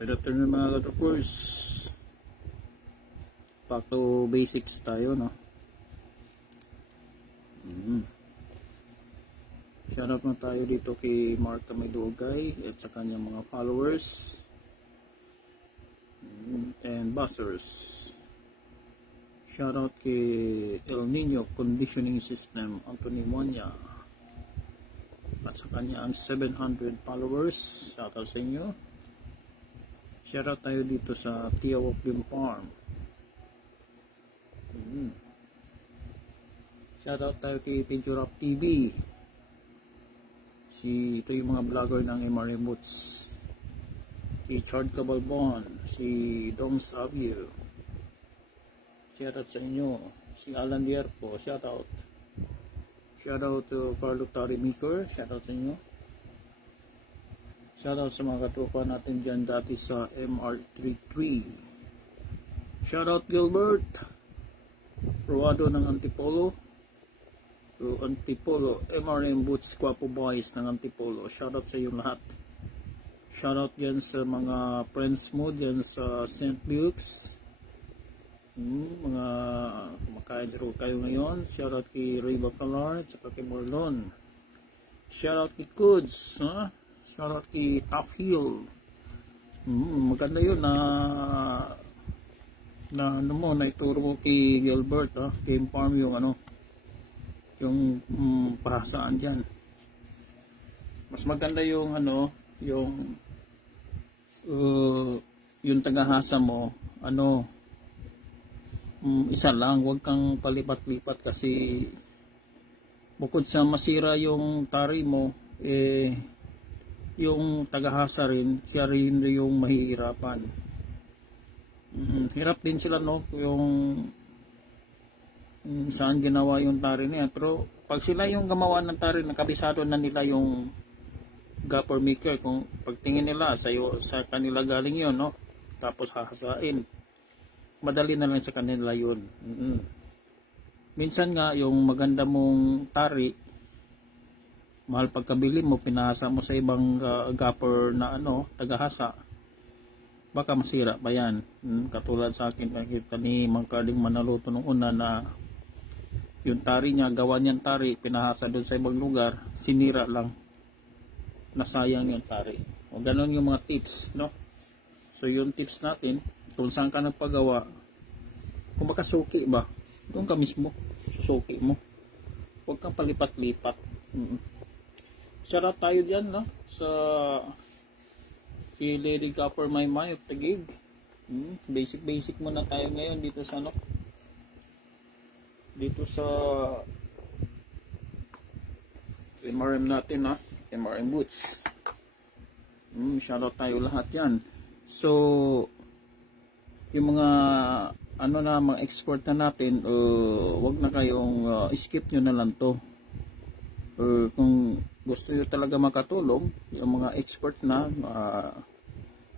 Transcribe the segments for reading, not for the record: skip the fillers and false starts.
Good afternoon mga ka-troopers. Back to basics tayo, no? Shoutout na tayo dito kay Mark Kamidugay at sa kanyang mga followers and buzzers. Shoutout kay El Nino Conditioning System Anthony Monya at sa kanyang 700 followers. Shoutout sa inyo. Shoutout tayo dito sa Tiawak Game Farm. Shoutout tayo kay Pinturap TV. Ito yung mga vlogger ng MRA Boots. Si Chard Cabalbon, si Dom Savio. Shoutout sa inyo. Si Alan Dierpo, shoutout. Shoutout to Carlo Tarimiker, shoutout sa inyo. Shoutout sa mga katropa natin dyan dati sa MR33. Shoutout Gilbert Ruado ng Antipolo. Antipolo, MRM Boots, Quapo Boys ng Antipolo. Shoutout sa iyo lahat. Shoutout dyan sa mga friends mo dyan sa St. Luke's. Mga kumakain kayo ngayon. Shoutout kay Ray Bacalar at saka kay Marlon. Shoutout kay Kuds. Shoutout kay Top Hill. Maganda yun na ituro mo kay Gilbert, kay Farm yung pahasaan dyan. Mas maganda yung yung tagahasa mo isa lang, wag kang palipat-lipat kasi bukod sa masira yung tari mo, yung tagahasa rin, siya rin yung mahihirapan. Hirap din sila, yung saan ginawa yung tari niya. Pero pag sila yung gumawa ng tari, nakabisado na nila yung gopper maker. Kung pagtingin nila sa kanila galing yun, tapos hahasain, madali na lang sa kanila yun. Minsan nga yung maganda mong tari, mahal pagkabili mo, pinahasa mo sa ibang gopper na tagahasa, baka masira pa yan. Katulad sa akin, nakita ni Mang Carding Manaluto nung una na yung tari niya, gawa niyang tari, pinahasa doon sa ibang lugar, sinira lang, nasayang yung tari. O ganun yung mga tips, So yung tips natin, kung saan ka nagpagawa, kung makasuki ba, doon ka mismo susuki mo, huwag kang palipat-lipat. Shoutout tayo dyan, sa si Lady Copper Maymay of Taguig. Basic muna tayo ngayon dito sa dito sa MRM natin, MRM Boots. Shoutout tayo lahat yan. So yung mga mga export na natin, wag na kayong skip nyo na lang to. Or kung gusto nyo talaga makatulong, yung mga expert na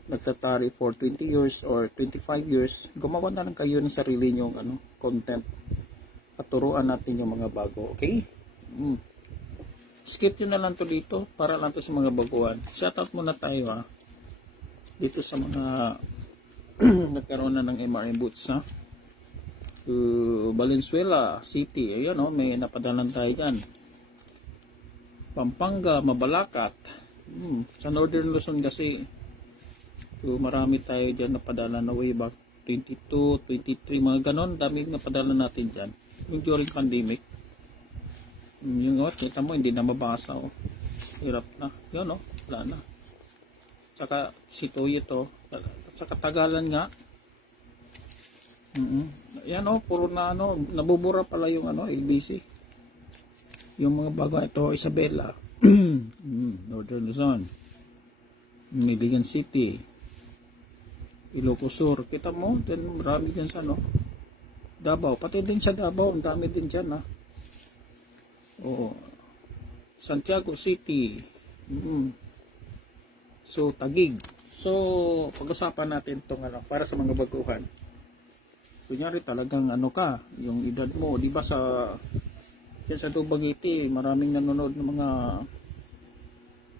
nagtatari for 20 years or 25 years, gumawa na lang kayo ng sarili nyong content at turuan natin yung mga bago. Okay? Skip nyo na lang to dito para lang to sa mga baguhan. Shoutout muna tayo dito sa mga nagkaroon na ng MRM Boots Valenzuela City. Ayan, may napadalan tayo dyan. Pampanga, Mabalacat. Sa Northern Luzon kasi marami tayo dyan napadala na way back 22, 23, mga ganon. Dami napadala natin dyan yung during pandemic. Yung kita mo hindi na mabasa. Hirap na yun, wala na. Tsaka si Toy ito sa katagalan nga. Yan, puro na nabubura pala yung LBC. Yung mga bago ito, Isabela, Northern Luzon, Miligan City, Ilocos Sur. Kita mo, din marami dyan sa Davao. Pati din sa Davao, ang dami din dyan Santiago City. So, Taguig. So, pag-usapan natin itong para sa mga baguhan. Kunyari talagang yung edad mo, di ba sa Dumaguete, maraming nanonood ng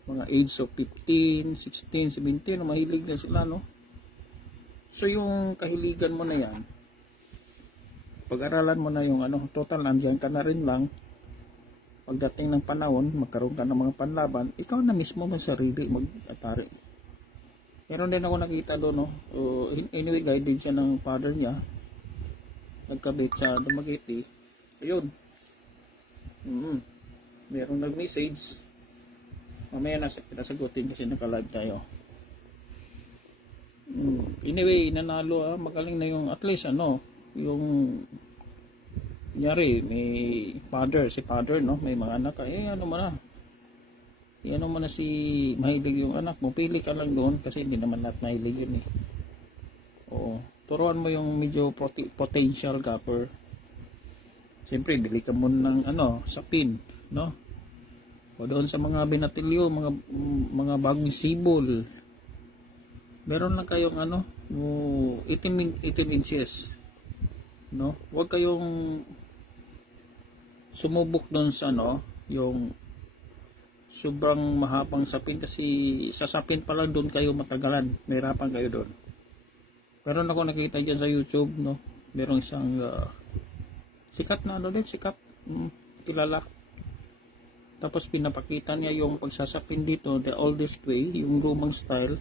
mga age of 15, 16, 17, mahilig na sila, So yung kahiligan mo na yan, pag-aralan mo na yung ano, total nandiyan ka na rin lang. Pagdating ng panahon, magkaroon ka ng mga panlaban, ikaw na mismo may sarili mag-atari. Meron din ako nakita doon, no? Anyway, guided siya ng father niya. Nagkabit sa Dumaguete. Ayun. Meron nag-message. Mamaya nasagutin kasi naka-live tayo. Anyway, nanalo, magaling na yung at least ano, yung kunyari, may si father, no? May mga anak, ano mo na. Ano mo na si mahilig yung anak mo. Pili ka lang doon kasi hindi naman lahat mahilig yun eh. Oo. Turuan mo yung medyo potential gapper. Siyempre, bili ka muna ng ano, sapin, no? O doon sa mga binatilyo, mga bagong sibol. Meron lang kayong ano, 18 inches. No? Huwag kayong sumubok doon sa ano, yung sobrang mahabang sapin kasi sa sapin pa lang doon kayo matagalan. Mahirapan kayo doon. Meron ako nakita dyan sa YouTube, no? Merong isang sikat na ano din, kilala. Tapos pinapakita niya yung pagsasapin dito, the oldest way, yung lumang style.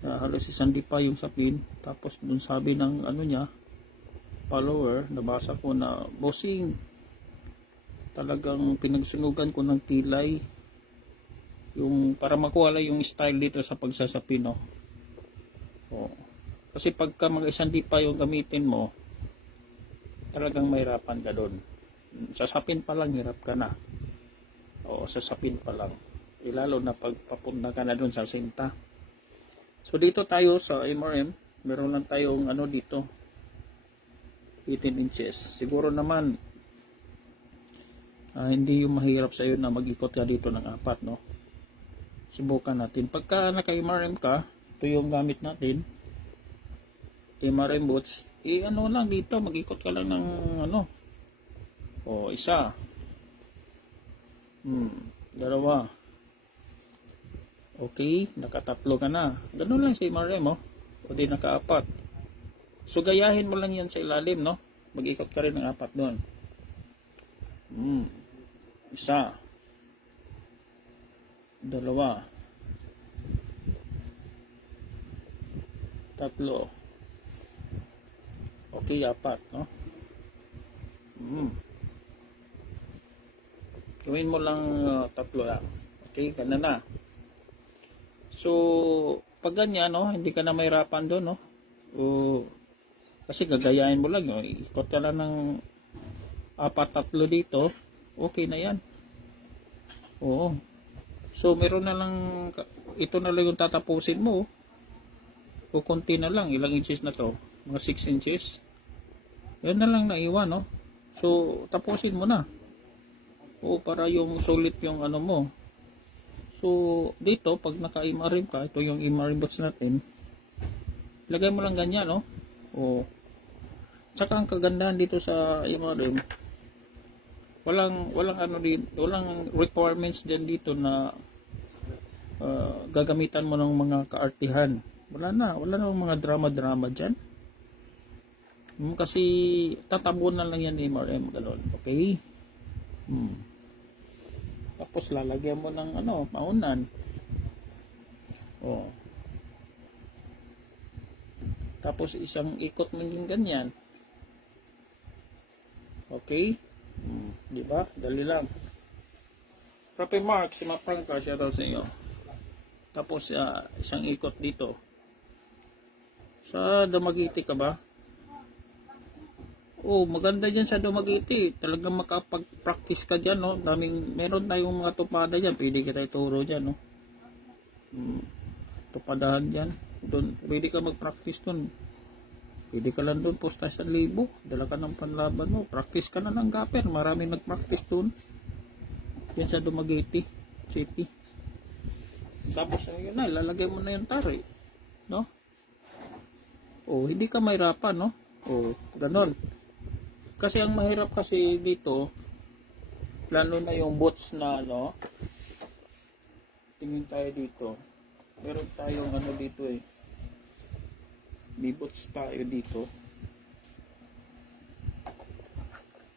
Halos isang pa yung sapin. Tapos dun sabi ng ano niya, follower, nabasa ko na, bossing, talagang pinagsunugan ko ng pilay yung para makuha lang yung style dito sa pagsasapin, no? Kasi pagka mga isang pa yung gamitin mo, talagang mahirapan ka doon. Sa sapin pa lang hirap ka na. Sa sapin pa lang. Lalo na pagpapunta ka na doon sa sinta. So dito tayo sa MRM, meron lang tayong ano dito, 18 inches. Siguro naman hindi yung mahirap sa iyo na mag-ikot ka dito ng 4, no? Subukan natin. Pagka naka-MRM ka, ito yung gamit natin. MRM boots. Ano lang dito, mag-ikot ka lang ng ano. Isa. Dalawa. Okay, nakatatlo ka na. Ganun lang sa MRM, O di naka-4. So gayahin mo lang yan sa ilalim, no? Mag-ikot ka rin ng 4 doon. Isa. Dalawa. Tatlo. Okay, 4, no? Gawin mo lang 3 lang. Okay, ganun na. So, pag ganyan, no, hindi ka na mahirapan doon, no? Kasi gagayahin mo lang, no? Ikot ka lang ng 4-3 dito, okay na yan. Oo. So, meron na lang, ito na lang yung tatapusin mo. O konti na lang, ilang inches na to? Mga 6 inches. Yan na lang naiwan, no? So, tapusin mo na. Para yung sulit yung ano mo. So, dito, pag naka-MRM ka, ito yung MRM boots natin, lagay mo lang ganyan, no? Tsaka ang kagandahan dito sa MRM, walang requirements din dito na gagamitan mo ng mga kaartihan. Wala na mga drama dyan. Kasi tatabunan lang yan ni MRM, gano'n. Okay? Tapos lalagyan mo ng paunan. Tapos isang ikot mo yung ganyan. Okay? Di ba? Dali lang. Proper Mark, si Mapranka, siya daw sa iyo. Tapos isang ikot dito. Sa Dumaguete ka ba? Maganda dyan sa Dumaguete. Talagang makapag-practice ka dyan, no? Meron tayong mga tupada dyan. Pwede kita ituro dyan, no? Tupadahan dyan. Doon, pwede ka mag-practice doon. Pwede ka lang doon, posta 1,000. Dala ka ng panlaban mo. Practice ka na ng gapper. Maraming nag-practice doon. Yan sa Dumaguete City. Tapos, yun na, lalagay mo na yung tari. No? Hindi ka mahirapan, no? Ganon. Kasi ang mahirap kasi dito, lalo na yung boots na tingin tayo dito. Meron tayong dito May boots tayo dito.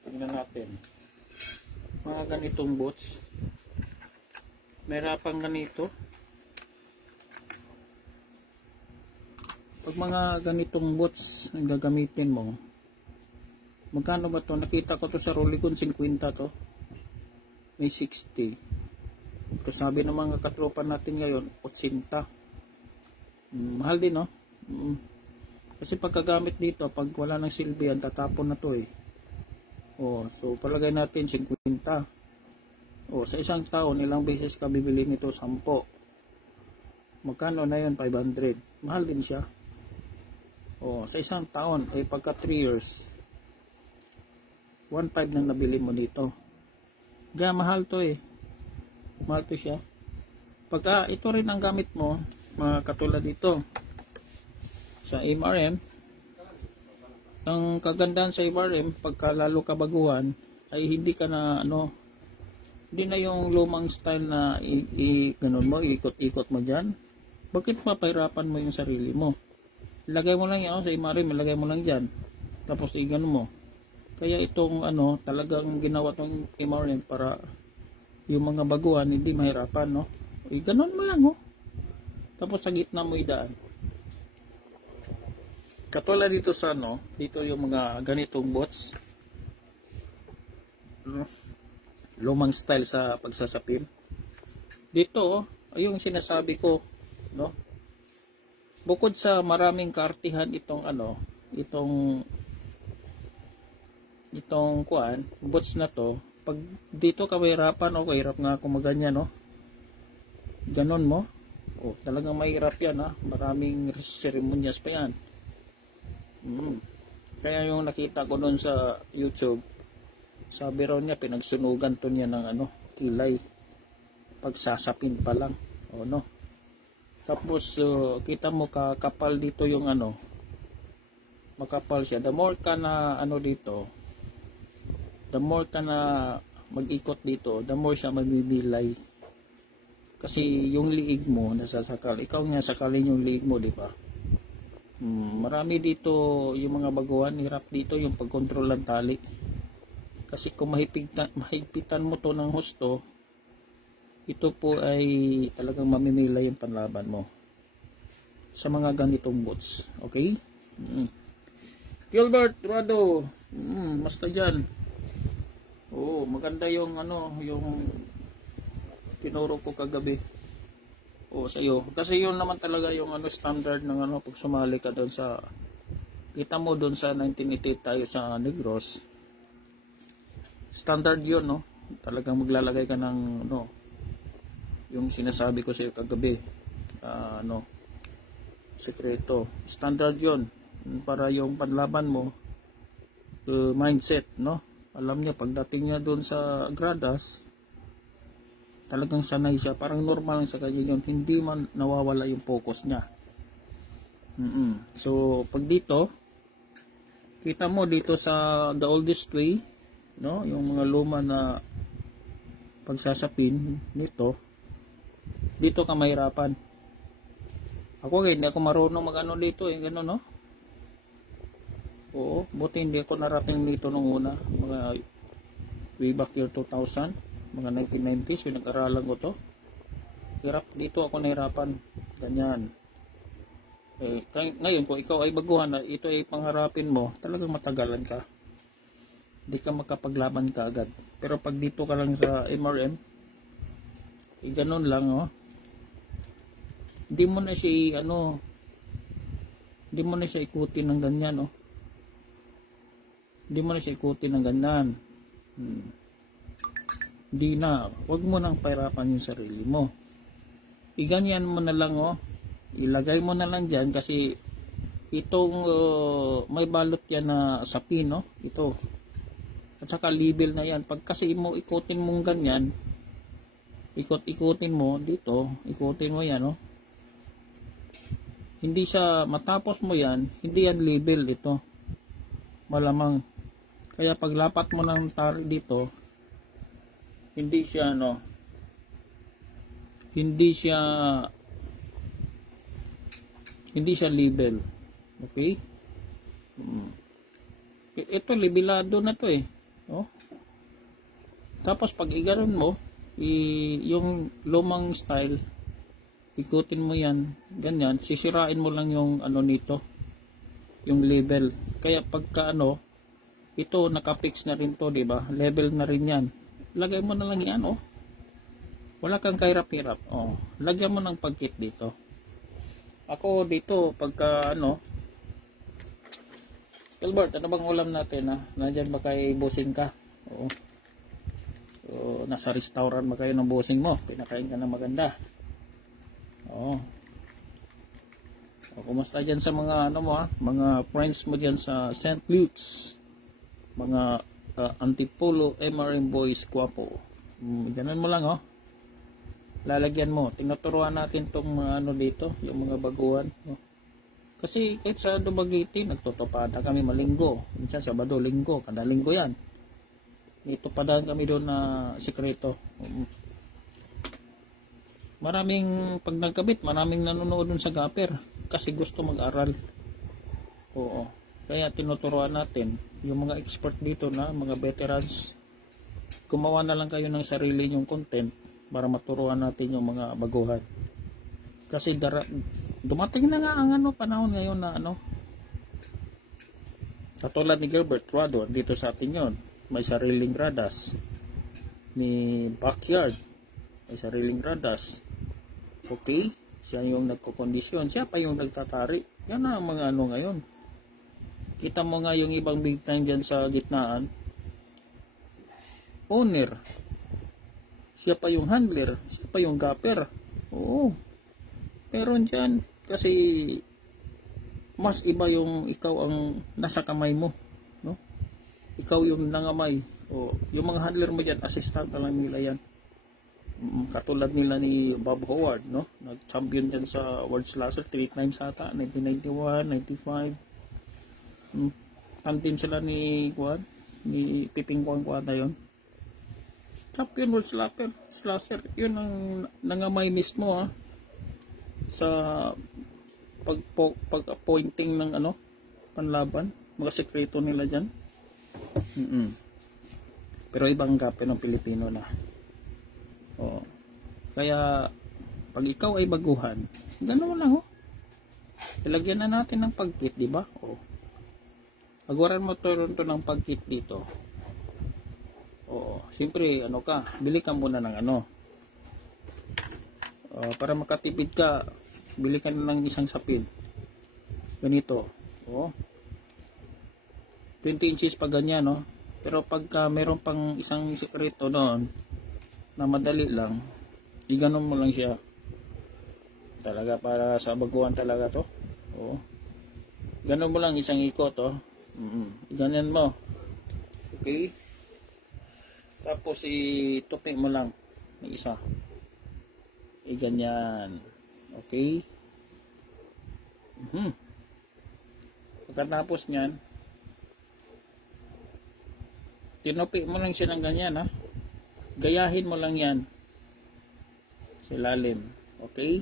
Tingnan natin. Mga ganitong boots. Meron pang ganito. Pag mga ganitong boots ang gagamitin mo, magkano ba to? Nakita ko to sa Rolicon 50 to. May 60. Ito sabi ng mga katropa natin ngayon, 80. Mahal din, no? Kasi pagkagamit dito, pag wala ng silbi yan, tatapon na to eh. So palagay natin 50. Sa isang taon, ilang beses ka bibili nito? 10. Magkano na yun? 500. Mahal din siya. Sa isang taon, pagka 3 years, 1.5 na nabili mo dito. Kaya mahal to eh. Mahal to siya. Pagka ito rin ang gamit mo, mga katulad dito, sa MRM, ang kagandahan sa MRM, pagka lalo ka baguhan, ay hindi ka na, hindi na yung lumang style na ganun mo, ikot-ikot mo dyan. Bakit mapahirapan mo yung sarili mo? Ilagay mo lang yan sa MRM, ilagay mo lang dyan. Tapos igano mo. Kaya itong talagang ginawa tong MRM para yung mga baguhan hindi mahirapan, no? Ganon mo lang, Tapos sa gitna mo idaan. Katulad dito sa dito yung mga ganitong bots. Lumang style sa pagsasapin. Dito, yung sinasabi ko, no? Bukod sa maraming kaartihan itong bots na to, pag dito ka mahirapan, hirap nga kung maganyan, no? Ganon mo. Talagang mahirap yan, ha? Maraming seremonyas pa yan. Kaya yung nakita ko doon sa YouTube, sabi raw niya, pinagsunugan to niya ng kilay. Pagsasapin pa lang. No? Tapos, kita mo kakapal dito yung makapal siya. The more ka na dito, the more ka na mag-ikot dito, the more siya mabibilay. Kasi yung liig mo nasasakal. Ikaw nga sakalin yung liig mo, di ba? Marami dito yung mga baguhan, hirap dito yung pagkontrol ng tali. Kasi kung mahigpitan mo to ng husto, ito po ay talagang mamimila yung panlaban mo sa mga ganitong bots. Okay? Gilbert Rado, basta dyan. Maganda yung yung tinuro ko kagabi sa iyo. Kasi yun naman talaga yung standard ng pag sumali ka doon sa, kita mo doon sa 1988 tayo sa Negros. Standard yun, no? Talagang maglalagay ka ng yung sinasabi ko sa iyo kagabi, sekreto. Standard yon para yung panlaban mo, mindset, no? Alam niya, pagdating niya doon sa gradas, talagang sanay siya. Parang normal lang sa kanya yun. Hindi man nawawala yung focus niya. So, pag dito, kita mo dito sa the oldest way, no? Yung mga luma na pagsasapin nito, dito ka mahirapan. Ako hindi ako marunong mag dito gano'n, no? Buti hindi ako narating dito nung una, mga way back year 2000, mga 1990s yung nag-aralan ko to. Hirap dito ako nahirapan, ganyan. Ngayon kung ikaw ay baguhan na ito ay pangharapin mo, talagang matagalan ka. Hindi ka makapaglaban ka agad. Pero pag dito ka lang sa MRM, ganun lang, hindi mo na siya hindi mo na siya ikutin ng ganyan, hindi mo na siya ikutin ng ganyan. Hindi na, wag mo nang pahirapan yung sarili mo. Iganyan mo na lang, ilagay mo na lang dyan kasi itong may balot yan na sapin, ito. At saka label na yan. Pag kasi mo ikutin mong ganyan, ikot-ikutin mo dito, ikutin mo yan, hindi siya, matapos mo yan, hindi yan label ito. Malamang. Kaya paglapat mo ng tali dito, hindi siya, hindi siya label. Okay? Ito, libilado na to eh. Oh. Tapos, pag iganon mo, yung lumang style, ikutin mo yan, ganyan, sisirain mo lang yung ano nito, yung label. Kaya pagka ano, ito nakapix na rin to, di ba? Level na rin yan. Lagay mo na lang yan, oh. Wala kang kahirap-hirap. Oh, lagyan mo ng pagkit dito. Ako dito, pagka ano, Gilbert, ano bang ulam natin, ha? Nandyan ba kay bossing ka? Oo. So, nasa restaurant ba kayo ng bossing mo? Pinakain ka na maganda. Oo. O, kumusta dyan sa mga, ano mo, ha? Mga friends mo dyan sa St. Luke's. Mga Antipolo, MRM Boys, Guapo. Ganun mo lang, oh. Lalagyan mo. Tinuturuan natin tong mga ano dito, yung mga baguhan. Oh. Kasi kahit sa Dumaguete, nagtutupada kami malinggo. Minsan Sabado, Linggo. Kada linggo yan. Itupadaan kami doon na sikreto. Maraming, pag nagkabit, maraming nanonood doon sa Gapper. Kasi gusto mag-aral. Oo. Kaya tinuturuan natin. Yung mga expert dito na, mga veterans, gumawa na lang kayo ng sarili nyong content para maturuan natin yung mga baguhan. Kasi dumating na nga ang ano, panahon ngayon na ano, katulad ni Gilbert Ruado, dito sa atin yon, may sariling gradas. Ni Backyard, may sariling gradas. Okay, siya yung nagkokondisyon, siya pa yung nagtatari. Yan na ang mga ano ngayon. Kita mo nga yung ibang big time dyan sa gitnaan, owner, siya pa yung handler, siya pa yung gapper. Oo, meron dyan. Kasi mas iba yung ikaw ang nasa kamay mo, no? Ikaw yung nangamay. O yung mga handler mo diyan, assistant na lang nila yan. Katulad nila ni Bob Howard, no? Nag-champion diyan sa World Slasher 3 times ata, 1991, 95. Tantin sila ni Juan, ni Piping Juan na yon. Champion World Slasher, yun ang nangamay mismo, ha, sa pag-appointing ng ano, panlaban, mga sekreto nila dyan. Pero ibang gape ng Pilipino na. Oo. Kaya pag ikaw ay baguhan, gano'n lang, oh. Ilagyan na natin ng pagkit, di ba? Oh. Agaran mo to ng pagkit dito. Oo. Siyempre, ano ka, bili ka muna ng ano. Para makatipid ka, bili ka na ng isang sapin. Ganito. Oh. 20 inches pa ganyan, no? Pero pagka meron pang isang sekreto doon na madali lang, iganon mo lang siya. Talaga para sa baguhan talaga to. Oh. Ganon mo lang isang ikot, oh. Ganyan mo. Okay? Tapos itupin mo lang ng isa. Ganyan. Okay? Pagkatapos nyan, tinupi mo lang siya ng ganyan, ha? Gayahin mo lang yan sa lalim. Okay?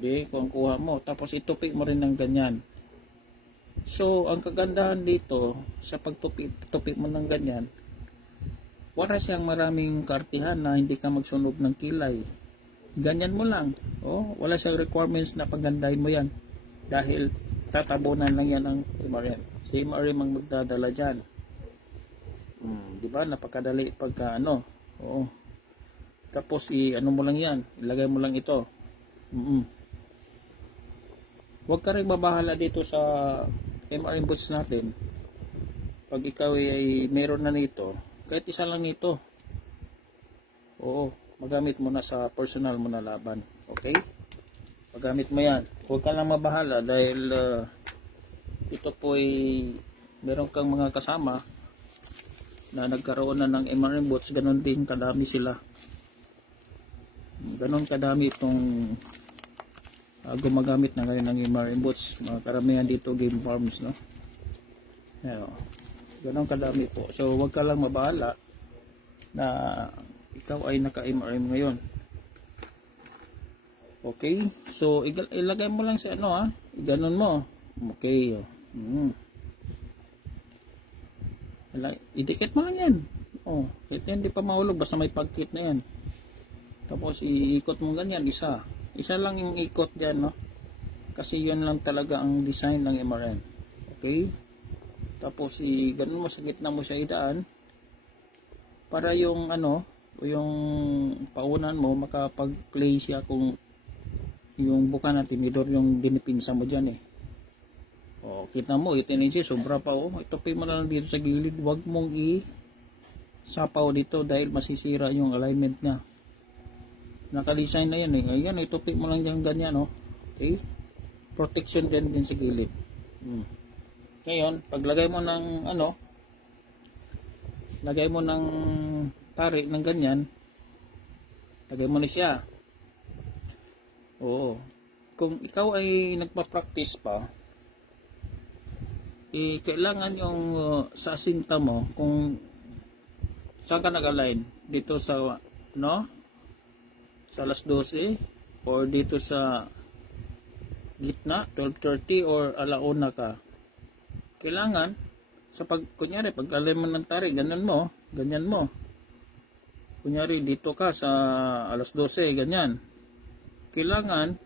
Di, kung kuha mo. Tapos itupi mo rin ng ganyan. So, ang kagandahan dito, sa pagtupi mo ng ganyan, wala siyang maraming kartihan na hindi ka magsunog ng kilay. Ganyan mo lang. Oh, wala siyang requirements na pagandahin mo yan. Dahil tatabunan lang yan ng MRM. Si MRM ang magdadala dyan. Diba? Napakadali pagka ano. Oo. Tapos ano mo lang yan. Ilagay mo lang ito. Huwag ka rin mabahala dito sa MRM boots natin. Pag ikaw ay meron na nito, kahit isa lang ito. Oo. Magamit mo na sa personal mo na laban. Okay? Magamit mo yan. Huwag ka lang mabahala dahil ito po ay meron kang mga kasama na nagkaroon na ng MRM bots. Ganon din kadami sila. Ganon kadami itong gumagamit na ngayon ng MRM bots. Mga karamihan dito game farms, no? Ayan, ganon kadami po. So huwag ka lang mabahala na ikaw ay naka-MRM ngayon. Okay? So, ilagay mo lang sa ano ha. Ganon mo. Okay. Idikit mo lang yan. Oh, kahit hindi pa mahulog, basta may pagkit na yan. Tapos, iikot mo ganyan, isa. Isa lang yung ikot dyan, no? Kasi yun lang talaga ang design ng MRM. Okay? Tapos, ganon mo sa gitna mo siya idaan. Para yung, ano, yung paunan mo, makapag-play siya kung yung buka ng tinidor yung dinipinsa mo dyan eh. O, kita mo, 18 inches, sobra pa oh. Itupi mo na lang dito sa gilid. Huwag mong sapaw dito dahil masisira yung alignment niya. Naka-design na yan eh. Ayan, itupi mo lang dyan ganyan oh. Okay? Protection din sa gilid. Ngayon, paglagay mo ng ano, lagay mo ng tari ng ganyan, lagay mo na siya. Oo. Kung ikaw ay nagpa-practice pa, kailangan yung sa sinta mo, kung saan ka nag-align, dito sa, no? Sa alas 12, or dito sa gitna, 12:30, or alauna ka. Kailangan, kunyari, pag-align mo ng tari, ganyan mo. Kunyari, dito ka sa alas 12, ganyan. Kailangan,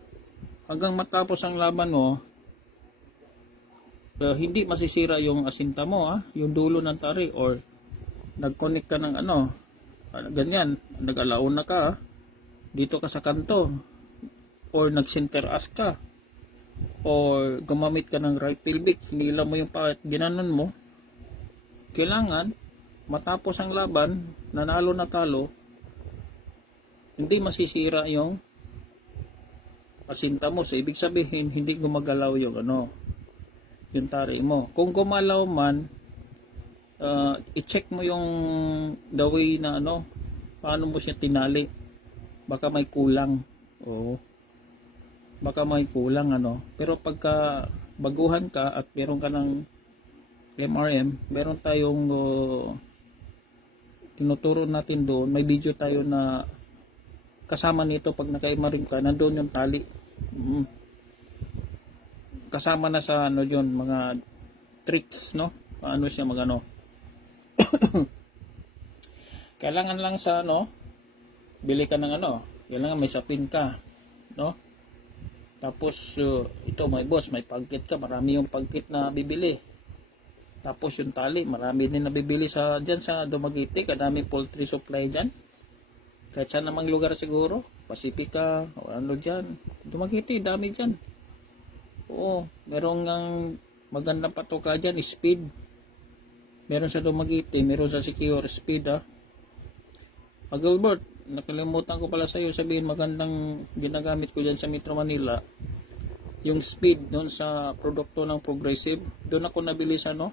hanggang matapos ang laban mo, hindi masisira yung asinta mo, yung dulo ng tari, or nag-connect ka ng ano, ganyan, nag-alauna ka, dito ka sa kanto, or nag-center as ka, or gumamit ka ng right pelvic, hinila mo yung pakit, ginanon mo, kailangan, matapos ang laban, nanalo na talo, hindi masisira yung asinta mo. So, ibig sabihin, hindi gumagalaw yung ano, yung tari mo. Kung gumalaw man, i-check mo yung the way na ano, paano mo siya tinali. Baka may kulang. Oo. Baka may kulang ano. Pero pagka baguhan ka at meron ka ng MRM, meron tayong tinuturo natin doon. May video tayo na kasama nito pag naka-MRM ka, nandoon yung tali. Kasama na sa ano yun, mga tricks, no? Ano siya, mga ano. Kailangan lang sa ano, bili ka ng ano, kailangan may sapin ka, no? Tapos ito may boss, may pagkit ka, marami yung pagkit na bibili. Tapos yung tali, marami din nabibili sa diyan sa Dumaguete, kadami poultry supply diyan. Kahit saan namang lugar siguro, Pacifica o ano diyan. Dumaguete, dami diyan. Oo, meron ngang magandang patuka diyan, Speed. Meron sa Dumaguete, meron sa Secure Speed Gilbert, nakalimutan ko pala sa iyo sabihin, magandang ginagamit ko diyan sa Metro Manila. Yung Speed doon sa produkto ng Progressive, doon ako nabili sa ano,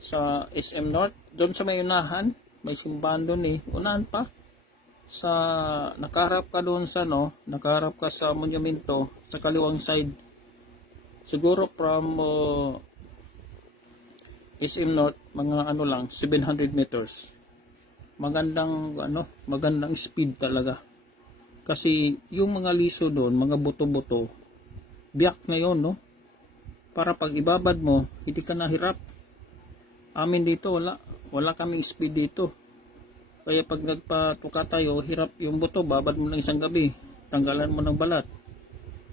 sa SM North, doon sa may unahan, may simbahan doon unahan pa. Sa nakaharap ka doon sa nakaharap ka sa monumento sa kaliwang side. Siguro from SM North, mga ano lang, 700 meters. Magandang speed talaga. Kasi yung mga liso doon, mga buto-buto, biyak na yon, no? Para pag ibabad mo, hindi ka nahirap. Amin dito, wala kaming speed dito. Kaya pag nagpatuka tayo, hirap yung buto, babad mo ng isang gabi. Tanggalan mo ng balat.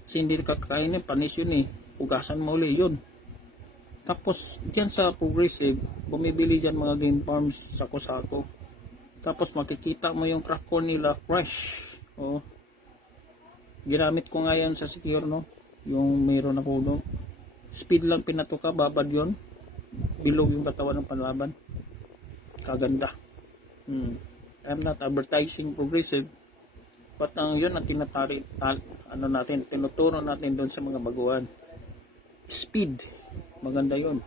Kasi hindi kakainin, panis yun Ugasan mo ulit yun. Tapos, dyan sa Progressive, bumibili dyan mga game farms, sako-sako. Tapos makikita mo yung crack corn nila, fresh. Ginamit ko nga yan sa Secure, no? Yung mayroon ako, no? Speed lang pinatuka, babad yun. Bilog yung katawan ng panlaban. Kaganda. I'm not advertising Progressive, but yun ang tinuturo natin doon sa mga baguhan. Speed, maganda yun.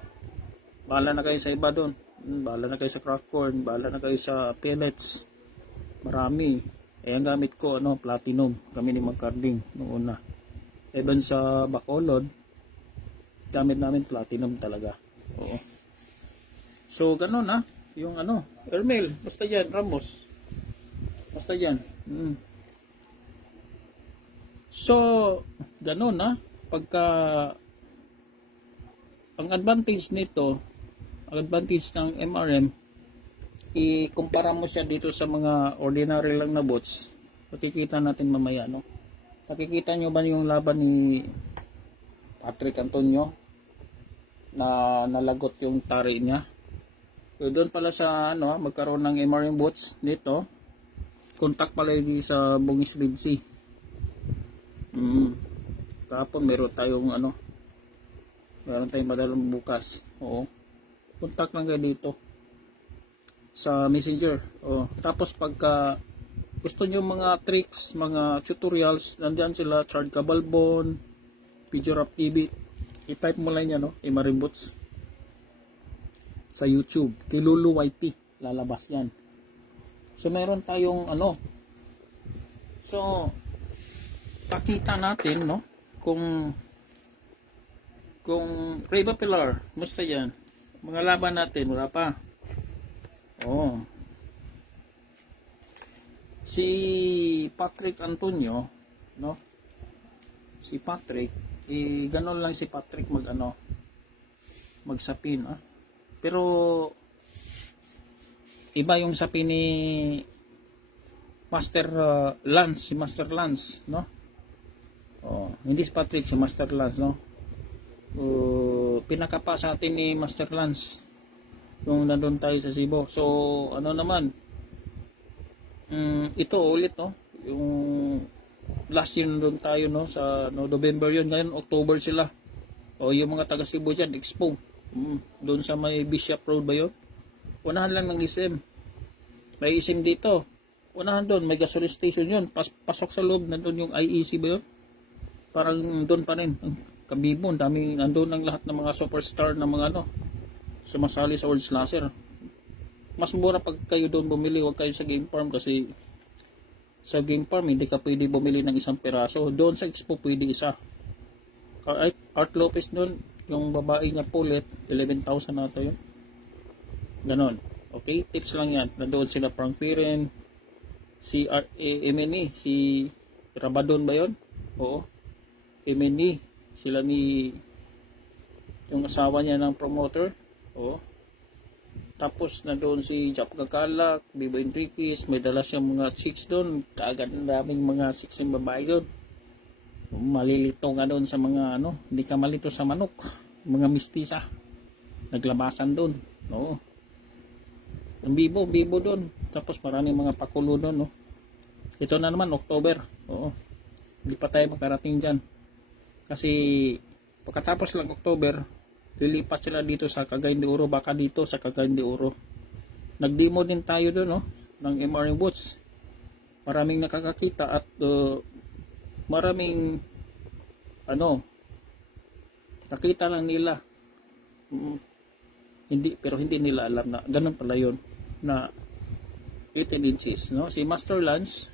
Bahala na kayo sa iba doon. Bahala na kayo sa crack corn, bahala na kayo sa pellets. Marami. Ang gamit ko, platinum. Kami ni Magcarding noong una. Even sa Bacolod, gamit namin platinum talaga. Oo. So, ganun yung Ermel, basta yan, Ramos. Basta yan. So, ganun na. Pagka, ang advantage nito, ang advantage ng MRM, ikumpara mo siya dito sa mga ordinary lang na bots. Makikita natin mamaya, no? Nakikita nyo ba yung laban ni Patrick Antonio na nalagot yung tari niya? So, doon pala sa magkaroon ng MRM bots nito, contact pala yung sa Bungis Red Sea. Tapos meron tayong meron tayong madalang bukas. Oo. Contact lang kayo dito sa Messenger. Tapos pagka gusto nyo mga tricks, mga tutorials, nandiyan sila, Chard Cabalbon, Pidgeorap TV. I-type mo lang yan, MRM bots sa YouTube, kay Lulu YT, lalabas yan. So meron tayong so pakita natin kung Reba Pilar, musta yan? Mga laban natin, wala pa. Si Patrick Antonio, si Patrick, ganon lang si Patrick magsapin, pero iba yung sapi ni Master Lance, si Master Lance, hindi si Patrick, si Master Lance, pinakapa sa atin ni Master Lance yung nandun tayo sa Cebu. So naman, ito ulit, yung last year nandun tayo sa November yun, ngayon October sila. Yung mga taga Cebu dyan, Expo, doon sa may Bishop Road ba yun? Unahan lang ng SM. May SM dito. Unahan doon, may gasoline station yun. Pasok sa loob, nandun yung IEC ba yun? Parang doon pa rin. Kabibo, dami, nandun ang lahat ng mga superstar na mga sumasali sa World Slasher. Mas mura pag kayo doon bumili, huwag kayo sa Game Farm kasi sa Game Farm hindi ka pwede bumili ng isang peraso. Doon sa Expo pwede isa. Art Lopez doon, yung babae niya Pulit, 11,000 na ito yun. Ganon. Okay, tips lang yan. Nandoon sila Frank Piren, si MNE, si Rabadon ba yun? Oo. MNE, sila ni yung asawa niya ng promoter. Oo. Tapos nandoon si Jap Gagalak, Bibo Enriquez, may dala siyang mga chicks doon. Kaagad na daming mga chicks yung babae doon. Malilito nga doon sa mga hindi ka malito sa manok, mga mistisa naglabasan doon. Ang bibo doon. Tapos maraming mga pakulo doon. Ito na naman October. Hindi pa tayo makarating dyan kasi pagkatapos lang October lilipat sila dito sa Cagayan de Oro, baka dito sa Cagayan de Oro. Nag-demo din tayo doon ng MRM bots. Maraming nakakakita at maraming nakita lang nila, pero hindi nila alam na ganun pala yun, na 18 inches. Si Master Lance,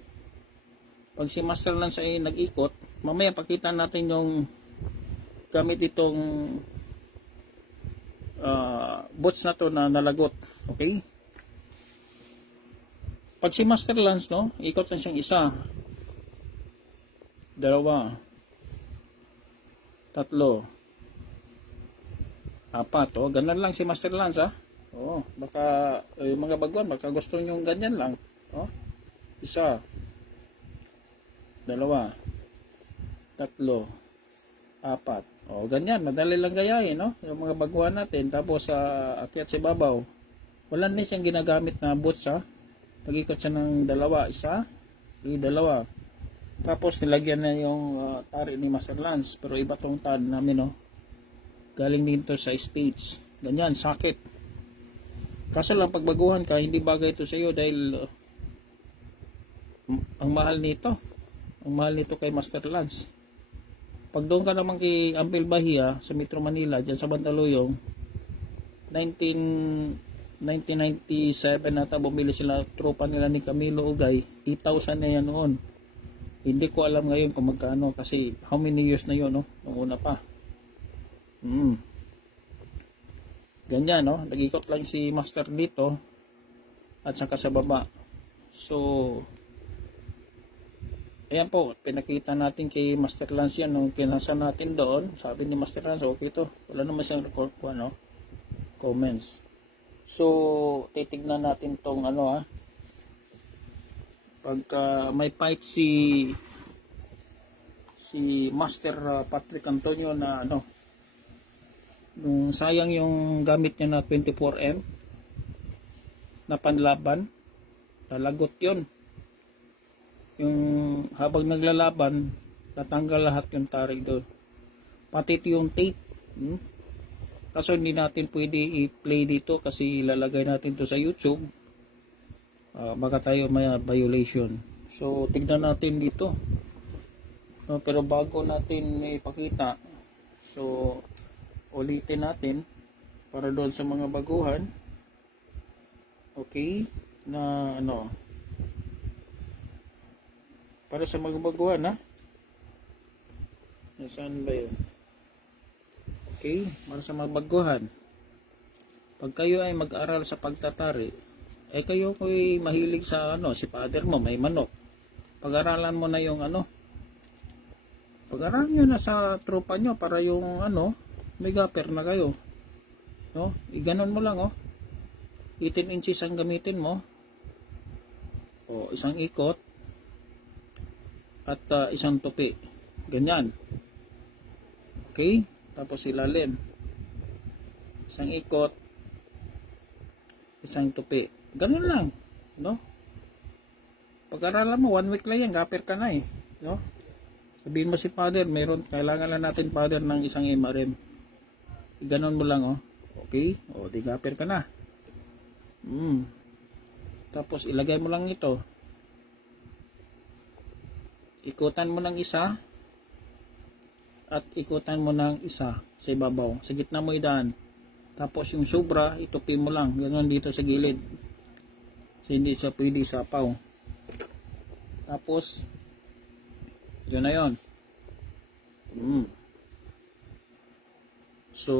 pag si Master Lance ay nag-ikot, mamaya pakita natin yung gamit itong bots na to na nalagot. Okay, pag si Master Lance ikot lang siyang isa, dalawa, tatlo, apat. Ganun lang si Master Lance, baka mga baguan, baka gusto nyo ganyan lang. Isa, dalawa, tatlo, apat. Ganyan, madali lang gayahin, yung mga baguan natin. Tapos akyat si babaw, wala na siyang ginagamit na bots, pag-ikot siya ng dalawa, isa, dalawa. Tapos nilagyan na yung tari ni Master Lance, pero iba tong tad namin, galing dito sa stage. Ganyan, sakit. Kaso lang pagbaguhan ka, hindi bagay ito sa iyo dahil ang mahal nito. Ang mahal nito kay Master Lance. Pag doon ka naman kay Ampel Bahia sa Metro Manila, dyan sa Bantaluyong, 1997 nata bumili sila, tropa nila ni Camilo Ugay, 8,000 na yan noon. Hindi ko alam ngayon kung magkano kasi how many years na yun, nung una pa. Ganyan, nag-ikot lang si Master dito at saka sa baba. So Ayan po, pinakita natin kay Master Lance yan nung kinasa natin doon. Sabi ni Master Lance, okay to. Wala naman siyang record po, ano, comments. So, titignan natin tong ano pagka may fight si Master Patrick Antonio na ano, nung sayang yung gamit niya na 24M na panlaban, talagot yun. Yung habang naglalaban, natanggal lahat yung tarik doon. Pati yung tape. Kaso hindi natin pwede i-play dito kasi ilalagay natin to sa YouTube. Baka tayo may violation. So, tignan natin dito. Pero bago natin ipakita, so, ulitin natin para doon sa mga baguhan. Okay? Na ano, para sa mga baguhan, ha? Nasaan ba yun? Okay, para sa mga baguhan. Pag kayo ay mag-aral sa pagtatari, eh kayo ko'y mahilig sa ano, si father mo may manok. Pag-aralan mo na yung ano, pag-aralan nyo na sa tropa nyo para yung ano, may gapper na kayo. No? Iganon mo lang, oh. 18 inches ang gamitin mo. O, isang ikot. At isang tupi. Ganyan. Okay? Tapos ilalim. Isang ikot. Isang tupi. Ganun lang. No? Pag-aralan mo, 1 week lang yan. Gapper ka na eh. No? Sabihin mo si father, kailangan lang natin father ng isang MRM. Ganon mo lang, oh. Okay? O, di gapper ka na. Tapos ilagay mo lang ito. Ikutan mo ng isa at ikutan mo ng isa sa ibabaw. Sa gitna mo idaan. Tapos yung sobra, itupin mo lang. Ganon dito sa gilid. So, hindi sa pwede sapaw. Tapos, yun na yun. So,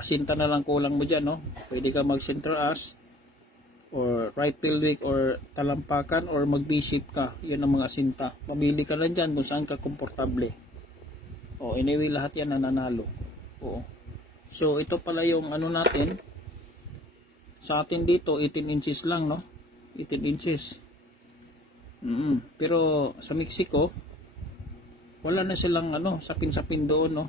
asinta na lang kulang mo dyan, no? Pwede ka mag-center as or right pelvic or talampakan or mag-V-shape ka. Yun ang mga asinta. Mabili ka lang dyan kung saan ka komportable. O, anyway, lahat yan nananalo. Oo. So, ito pala yung ano natin. Sa atin dito, 18 inches lang, no? 18 inches. Pero sa Mexico, wala na silang ano, sapin-sapin doon, no?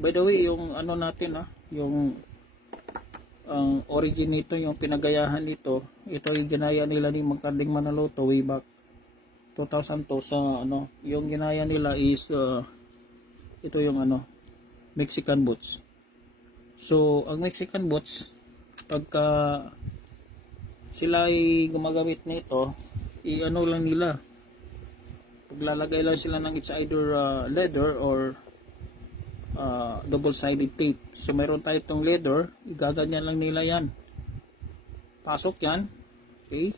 By the way, yung ano natin, yung ang origin nito, yung pinagayahan nito, ito yung ginaya nila ni Magkanding Manaloto way back 2002 sa ano, yung ginaya nila is ito yung ano, Mexican boots. So, ang Mexican boots, pagka sila ay gumagamit nito, i-ano lang nila, paglalagay lang sila ng it's either leather or double-sided tape. So, meron tayo itong leather. Igaganyan lang nila yan. Pasok yan. Okay.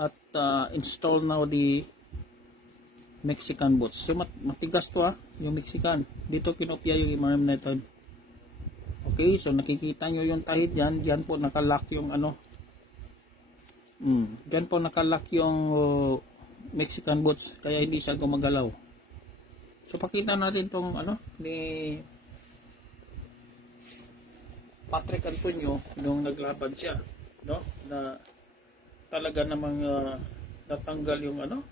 At install now the Mexican boots. So, matigas to yung Mexican. Dito kinopya yung MRM method. Okay. So, nakikita nyo yung tahid yan. Diyan po nakalock yung ano. Diyan po nakalock yung Mexican boots. Kaya hindi siya gumagalaw. So, pakita natin itong ano, ni Patrick Antonio nung naglaban siya, no? Na talaga namang natanggal yung ano?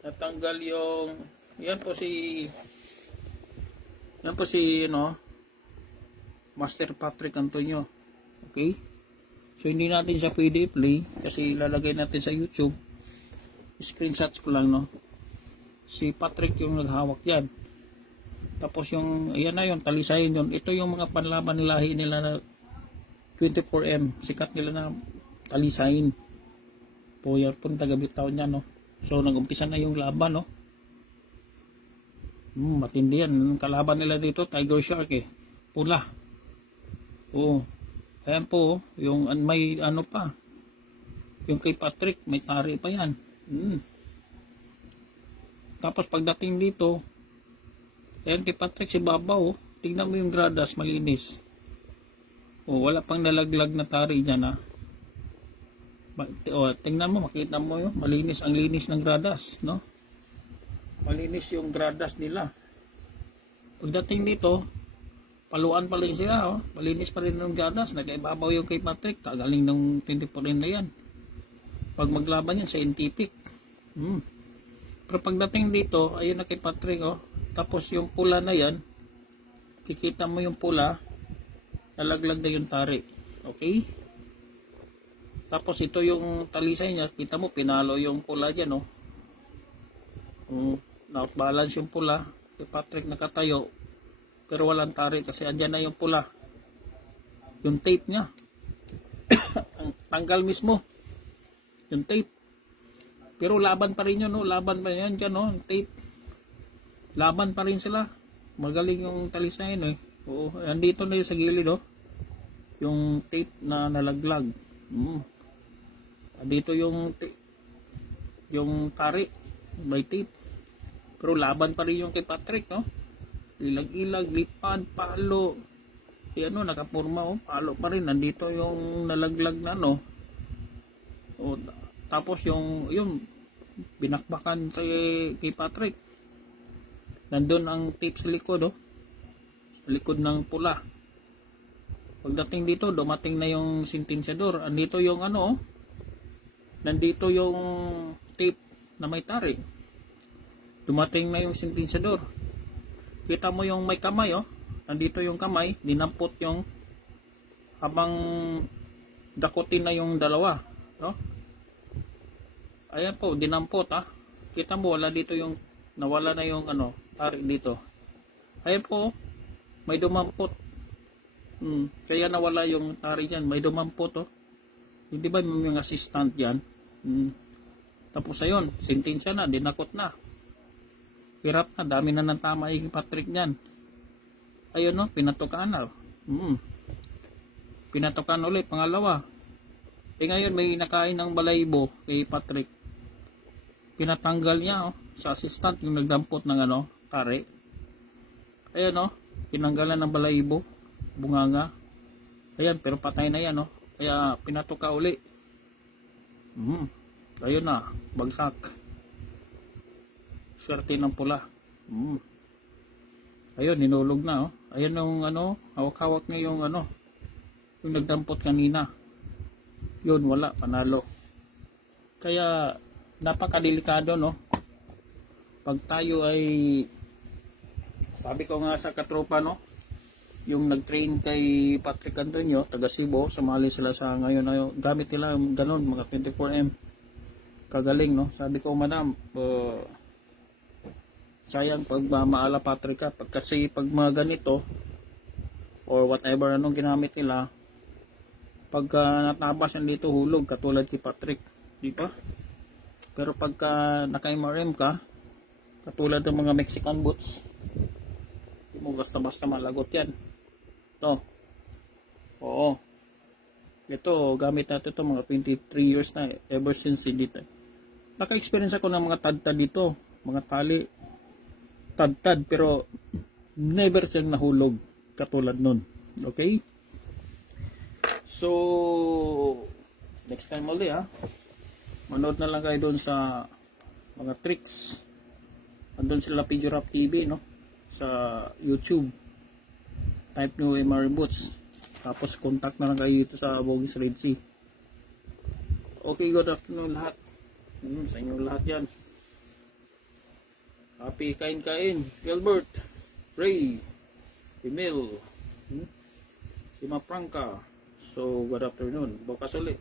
Natanggal yung yan po si ano, Master Patrick Antonio. Okay? So, hindi natin siya pwede play kasi ilalagay natin sa YouTube. Screenshots ko lang, no? Si Patrick yung naghawak yan. Tapos yung, ayan na yun, talisayin yun. Ito yung mga panlaban lahi nila na 24M. Sikat nila na talisayin. Puyer po taga-bitaw niya, no? So, nag-umpisa na yung laban, no? Matindi yan. Ang kalaban nila dito, Tiger Shark, eh. Pula. Oo. Ayan po, yung may ano pa. Yung kay Patrick, may tari pa yan. Tapos pagdating dito, ayan kay Patrick si Babaw, tignan mo yung gradas, malinis. O, wala pang nalaglag na tari dyan, Tingnan mo, makita mo yun, malinis ang linis ng gradas, no? Malinis yung gradas nila. Pagdating dito, paluan pa rin sila, oh. Malinis pa rin ng gradas, nagkaibabaw yung kay Patrick, kagaling ng 24 na yan. Pag maglaban yan, scientific. Pero pagdating dito, ayun na kay Patrick, oh. Tapos yung pula na yan, kikita mo yung pula, nalaglag na yung tari. Okay? Tapos ito yung talisay niya, kita mo pinalo yung pula dyan, oh. Na-balance yung pula, si Patrick nakatayo, pero walang tari kasi andyan na yung pula. Yung tape niya, tanggal mismo, yung tape. Pero laban pa rin yun, no? Laban pa rin yan dyan, no? Tape. Laban pa rin sila. Magaling yung talisay, no? Oo, andito na yung sa gilid, oh. Yung tape na nalaglag. Dito yung tari by tape. Pero laban pa rin yung kay Patrick, no? Ilag-ilag, lipad, palo. Ano, nakapurma, oh. Palo pa rin. Nandito yung nalaglag na, no? O, tapos yung binakbakan kay Patrick. Nandun ang tape sa likod, oh. Sa likod ng pula. Pagdating dito, dumating na yung sentensyador. Andito yung ano, oh. Nandito yung tape na may tari. Dumating na yung sentensyador. Kita mo yung may kamay, oh. Nandito yung kamay, dinampot yung habang dakutin na yung dalawa, no? Ayan po, dinampot, ah. Kita mo wala dito yung nawala na yung ano, tari dito. Ayan po, may dumampot. Kaya nawala yung tari diyan, may dumampot, oh. Hindi ba yung assistant diyan? Tapos ayun, sentensya na, dinakot na. Hirap na, dami na ng tama yung Patrick niyan. Ayun, no, pinatukaan na. Pinatukaan ulit, pangalawa. Ngayon may nakain ng balayibo kay Patrick. Pinatanggal niya, oh, sa assistant yung nagdampot ng ano, tari. Ayun, no, tinanggalan ng balayibo, bunganga. Ayan, pero patay na yan, no. Kaya pinatuka uli. Ayun na, bagsak. Swerte ng pula. Ayun, ninulog na, oh. Ayun yung ano, hawak-hawak niya yung ano, yung nagdampot kanina. Yun, wala, panalo. Kaya napakadelikado, no. Pag tayo ay, sabi ko nga sa katropa, no, yung nag-train kay Patrick Antonio, taga Cebu, sumali sila sa ngayon, gamit nila ganun, mga 24M. Kagaling, no. Sabi ko, madam, sayang pag maala Patrick ka, kasi pag mga ganito or whatever anong ginamit nila, pagka natabas yan dito, hulog, katulad kay Patrick, di ba? Pero pagka naka-MRM ka, katulad ng mga Mexican boots, di mo basta-basta malagot yan. Ito, oo, ito gamit natin ito mga 23 years na, ever since dito. Naka-experience ako ng mga tad-tad dito, mga tali, tad-tad, pero never siyang nahulog katulad nun. Okay? So, next time ulit, ha. Manood na lang kayo doon sa mga tricks. Andun sila Pidurap TV, no? Sa YouTube. Type nyo MR Boots. Tapos contact na lang kayo dito sa Bogis Red Sea. Okay, good afternoon lahat. Sa inyo lahat yan. Happy kain-kain. Gilbert, Ray, Emil, si Mapranka. So, good afternoon. Bukas ulit.